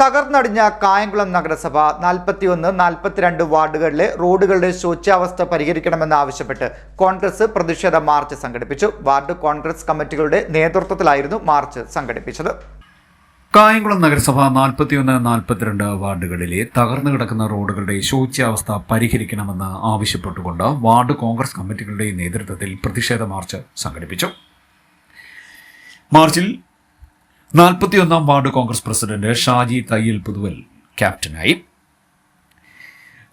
തകർന്നടിഞ്ഞ കായംകുളം നഗരസഭ 41, 42 വാർഡുകളിലെ റോഡുകളുടെ ശോച്യാവസ്ഥ പരിഹരിക്കണമെന്നാവശ്യപ്പെട്ട് കോൺഗ്രസ് പ്രതിഷേധ മാർച്ച് സംഘടിപ്പിച്ചു. വാർഡ് കോൺഗ്രസ് കമ്മിറ്റികളുടെ നേതൃത്വത്തിലായിരുന്നു മാർച്ച് സംഘടിപ്പിച്ചത്. കായംകുളം നഗരസഭ 41, 42 വാർഡുകളിലെ തകർന്നു കിടക്കുന്ന റോഡുകളുടെ ശോച്യാവസ്ഥ പരിഹരിക്കണമെന്ന് ആവശ്യപ്പെട്ടുകൊണ്ട് വാർഡ് കോൺഗ്രസ് കമ്മിറ്റികളുടെ നേതൃത്വത്തിൽ പ്രതിഷേധ മാർച്ച് സംഘടിപ്പിച്ചു. മാർച്ചിൽ 41 വാർഡ് കോൺഗ്രസ് പ്രസിഡന്റ് ഷാജി തയ്യൽ പുതുവൽ ക്യാപ്റ്റനായി.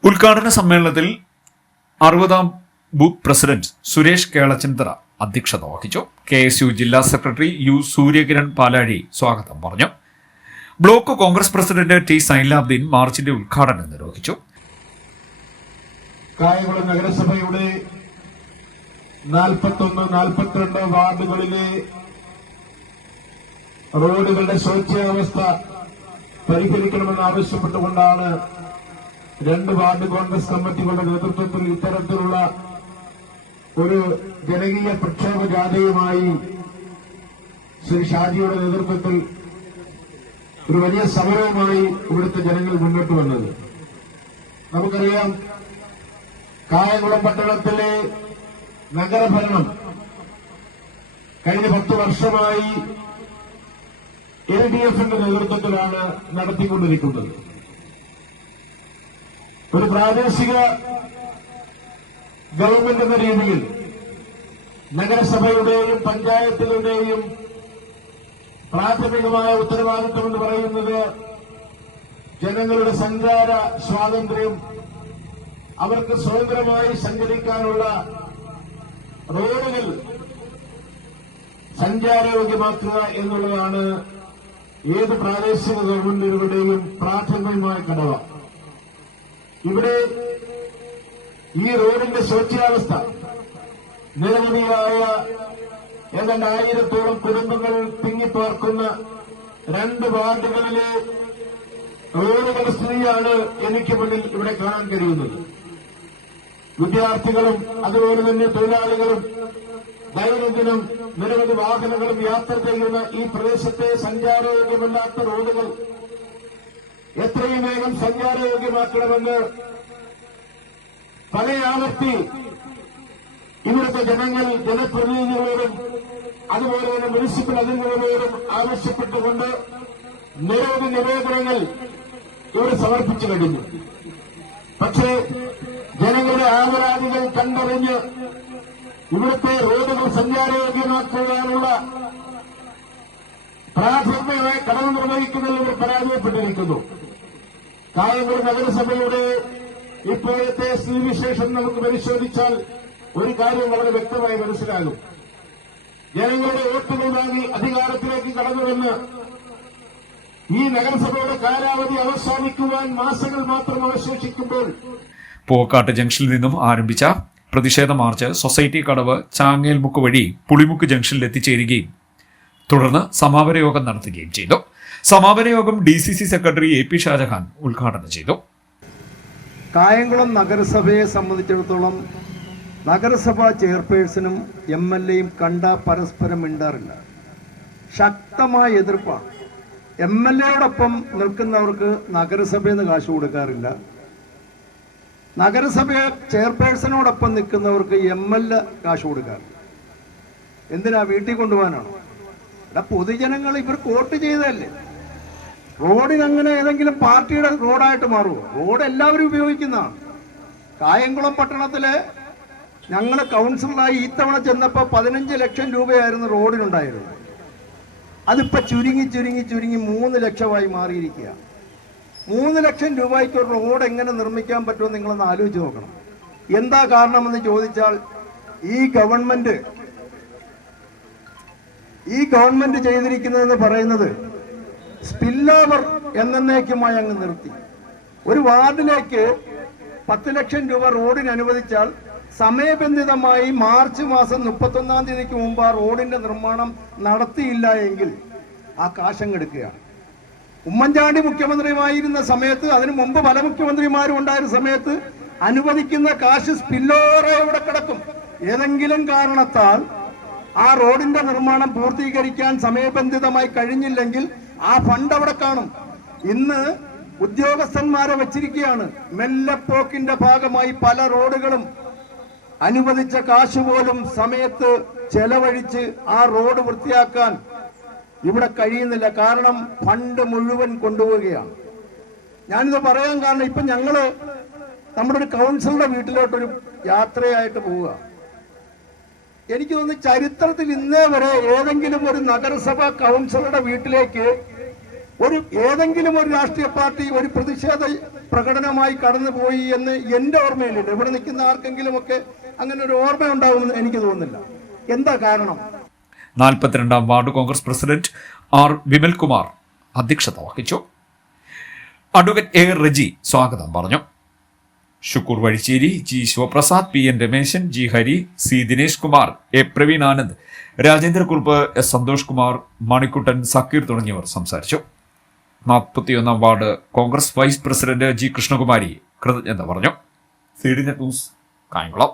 ഉദ്ഘാടന സമ്മേളനത്തിൽ 60ാം ബൂത്ത് പ്രസിഡന്റ് സുരേഷ് കേളച്ചന്തറ അധ്യക്ഷത വഹിച്ചു. KSU ജില്ലാ സെക്രട്ടറി യു സൂര്യകിരൺ പാലാഴി സ്വാഗതം പറഞ്ഞു. ബ്ലോക്ക് കോൺഗ്രസ് പ്രസിഡന്റ് ടി സൈലാബ്ദീൻ മാർച്ചിന്റെ ഉദ്ഘാടനം നിർവഹിച്ചു. കായംകുളം നഗരസഭയുടെ 41, 42 വാർഡുകളിലെ റോഡുകളുടെ ശോച്യാവസ്ഥ പരിഹരിക്കണമെന്ന് ആവശ്യപ്പെട്ടുകൊണ്ടാണ് 2 വാർഡ് കോൺഗ്രസ് കമ്മിറ്റികളുടെ നേതൃത്വത്തിൽ ഇത്തരത്തിലുള്ള ഒരു ജനകീയ പ്രക്ഷോഭ ജാഥയുമായി ശ്രീ ഷാജിയുടെ നേതൃത്വത്തിൽ ഒരു വലിയ സമരവുമായി ഇവിടുത്തെ ജനങ്ങൾ മുന്നോട്ട് വന്നത്. നമുക്കറിയാം, കായംകുളം പട്ടണത്തിലെ നഗരഭരണം കഴിഞ്ഞ 10 വർഷമായി LDFന്റെ നേതൃത്വത്തിലാണ് നടത്തിക്കൊണ്ടിരിക്കുന്നത്. ഒരു പ്രാദേശിക ഗവൺമെന്റ് എന്ന രീതിയിൽ നഗരസഭയുടെയും പഞ്ചായത്തുകളുടെയും പ്രാഥമികമായ ഉത്തരവാദിത്വം എന്ന് പറയുന്നത് ജനങ്ങളുടെ സഞ്ചാര സ്വാതന്ത്ര്യം, അവർക്ക് സ്വതന്ത്രമായി സഞ്ചരിക്കാനുള്ള റോഡുകൾ സഞ്ചാരയോഗ്യമാക്കുക എന്നുള്ളതാണ് ഏത് പ്രാദേശിക ഗവൺമെന്റുകളുടെയും പ്രാഥമികമായ കടമ. ഇവിടെ ഈ റോഡിന്റെ ശോച്യാവസ്ഥ നിരവധിയായ ഏതാണ്ട് 1000-ഓളം കുടുംബങ്ങൾ തിങ്ങിപ്പാർക്കുന്ന 2 വാർഡുകളിലെ റോഡുകളുടെ സ്ഥിതിയാണ് എനിക്ക് മുന്നിൽ ഇവിടെ കാണാൻ കഴിയുന്നത്. വിദ്യാർത്ഥികളും അതുപോലെ തന്നെ തൊഴിലാളികളും ദൈനംദിനം നിരവധി വാഹനങ്ങളും യാത്ര ചെയ്യുന്ന ഈ പ്രദേശത്തെ സഞ്ചാരയോഗ്യമല്ലാത്ത റോഡുകൾ എത്രയും വേഗം സഞ്ചാരയോഗ്യമാക്കണമെന്ന് പല ആവർത്തി ഇവിടുത്തെ ജനങ്ങൾ ജനപ്രതിനിധികളോടും അതുപോലെ തന്നെ മുനിസിപ്പൽ അധികൃതരോടും ആവശ്യപ്പെട്ടുകൊണ്ട് നിരവധി നിവേദനങ്ങൾ ഇവിടെ സമർപ്പിച്ചു കഴിഞ്ഞു. പക്ഷേ ജനങ്ങളുടെ ആവരാതികൾ കണ്ടറിഞ്ഞ് ഇവിടുത്തെ റോഡുകൾ സഞ്ചാരയോഗ്യമാക്കുവാനുള്ള പ്രാഥമികമായ കടമ നിർവഹിക്കുന്നതിൽ ഇവർ പരാജയപ്പെട്ടിരിക്കുന്നു. കായംകുളം നഗരസഭയുടെ ഇപ്പോഴത്തെ സ്ഥിതിവിശേഷം നമുക്ക് പരിശോധിച്ചാൽ ഒരു കാര്യം വളരെ വ്യക്തമായി മനസ്സിലാകും. ജനങ്ങളുടെ വോട്ടുകൾ വാങ്ങി അധികാരത്തിലേക്ക് കടന്നുവന്ന് ഈ നഗരസഭയുടെ കാലാവധി അവസാനിക്കുവാൻ മാസങ്ങൾ മാത്രം അവശേഷിക്കുമ്പോൾ പൂക്കാട്ട് ജംഗ്ഷനിൽ നിന്നും ആരംഭിച്ച പ്രതിഷേധ മാർച്ച് സൊസൈറ്റി കടവ് ചാങ്ങേൽമുക്ക് വഴി പുളിമുക്ക് ജംഗ്ഷനിൽ എത്തിച്ചേരുകയും തുടർന്ന് സമാപന യോഗം നടത്തുകയും ചെയ്തു. സമാപന യോഗം DCC സെക്രട്ടറി AP ഷാജഹാൻ ഉദ്ഘാടനം ചെയ്തു. കായംകുളം നഗരസഭയെ സംബന്ധിച്ചിടത്തോളം നഗരസഭാ ചെയർപേഴ്സണും MLAയും കണ്ട പരസ്പരം മിണ്ടാറില്ല. ശക്തമായ എതിർപ്പാണ്. MLAയോടൊപ്പം നിൽക്കുന്നവർക്ക് നഗരസഭയിൽ നിന്ന് കാശ് കൊടുക്കാറില്ല. നഗരസഭ ചെയർപേഴ്സണോടൊപ്പം നിൽക്കുന്നവർക്ക് MLA കാശ് കൊടുക്കാറില്ല. എന്തിനാ? വീട്ടിൽ കൊണ്ടുപോകാനാണോ? പൊതുജനങ്ങൾ ഇവർ വോട്ട് ചെയ്തതല്ലേ. റോഡിനങ്ങനെ ഏതെങ്കിലും പാർട്ടിയുടെ റോഡായിട്ട് മാറുമോ? റോഡ് എല്ലാവരും ഉപയോഗിക്കുന്നതാണ്. കായംകുളം പട്ടണത്തില് ഞങ്ങൾ കൗൺസിലറായി ഇത്തവണ ചെന്നപ്പോൾ 15 ലക്ഷം രൂപയായിരുന്നു റോഡിനുണ്ടായിരുന്നത്. അതിപ്പോൾ ചുരുങ്ങി 3 ലക്ഷമായി മാറിയിരിക്കുക. 3 ലക്ഷം രൂപയ്ക്ക് ഒരു റോഡ് എങ്ങനെ നിർമ്മിക്കാൻ പറ്റുമെന്ന് നിങ്ങളൊന്ന് ആലോചിച്ച് നോക്കണം. എന്താ കാരണമെന്ന് ചോദിച്ചാൽ ഈ ഗവൺമെന്റ് ചെയ്തിരിക്കുന്നതെന്ന് പറയുന്നത് സ്പില്ലോവർ എന്നേക്കുമായി അങ്ങ് നിർത്തി. ഒരു വാർഡിലേക്ക് 10 ലക്ഷം രൂപ റോഡിന് അനുവദിച്ചാൽ സമയബന്ധിതമായി മാർച്ച് മാസം 31-ാം തീയതിക്ക് മുമ്പ് ആ റോഡിന്റെ നിർമ്മാണം നടത്തിയില്ല എങ്കിൽ ആ കാശങ്ങെടുക്കുകയാണ്. ഉമ്മൻചാണ്ടി മുഖ്യമന്ത്രിയുമായിരുന്ന സമയത്ത്, അതിനു മുമ്പ് പല മുഖ്യമന്ത്രിമാരും ഉണ്ടായിരുന്ന സമയത്ത് അനുവദിക്കുന്ന കാശ് സ്പില്ലോവർ ഇവിടെ കിടക്കും. ഏതെങ്കിലും കാരണത്താൽ ആ റോഡിന്റെ നിർമ്മാണം പൂർത്തീകരിക്കാൻ സമയബന്ധിതമായി കഴിഞ്ഞില്ലെങ്കിൽ ആ ഫണ്ട് അവിടെ കാണും. ഇന്ന് ഉദ്യോഗസ്ഥന്മാരെ വച്ചിരിക്കുകയാണ്. മെല്ലെപ്പോക്കിന്റെ ഭാഗമായി പല റോഡുകളും അനുവദിച്ച കാശ് പോലും സമയത്ത് ചെലവഴിച്ച് ആ റോഡ് വൃത്തിയാക്കാൻ ഇവിടെ കഴിയുന്നില്ല. കാരണം ഫണ്ട് മുഴുവൻ കൊണ്ടുപോവുകയാണ്. ഞാനിത് പറയാൻ കാരണം ഇപ്പൊ ഞങ്ങള് നമ്മുടെ ഒരു കൗൺസിലറുടെ വീട്ടിലോട്ടൊരു യാത്രയായിട്ട് പോവുക. എനിക്ക് തോന്നുന്നു ചരിത്രത്തിൽ ഇന്നേ വരെ ഏതെങ്കിലും ഒരു നഗരസഭ കൗൺസിലറുടെ വീട്ടിലേക്ക് ഏതെങ്കിലും ഒരു രാഷ്ട്രീയ പാർട്ടി ഒരു പ്രതിഷേധ പ്രകടനമായി കടന്നുപോയി എന്ന് എന്റെ ഓർമ്മയിലില്ല. ഇവിടെ നിൽക്കുന്ന ആർക്കെങ്കിലും ഒക്കെ അങ്ങനെ ഒരു ഓർമ്മ ഉണ്ടാവുമെന്ന് എനിക്ക് തോന്നുന്നില്ല. എന്താ കാരണം? 42ാം ward Congress president R Vimalkumar അധ്യക്ഷത വഹിച്ചു. അഡ്വക്കേറ്റ് എ റജി സ്വാഗതം പറഞ്ഞു. Shukkoor Vazhicheri, G Sivaprasad, P N Rameshan, G Hari, C Dinesh Kumar, A Praveen Anand, Rajendrakurup, S Santhosh Kumar, Manikuttan, Zakir തുടങ്ങിയവർ സംസാരിച്ചു. 41ാം ward Congress vice president G Krishnakumari കൃതജ്ഞത പറഞ്ഞു. C D net news, Kayamkulam.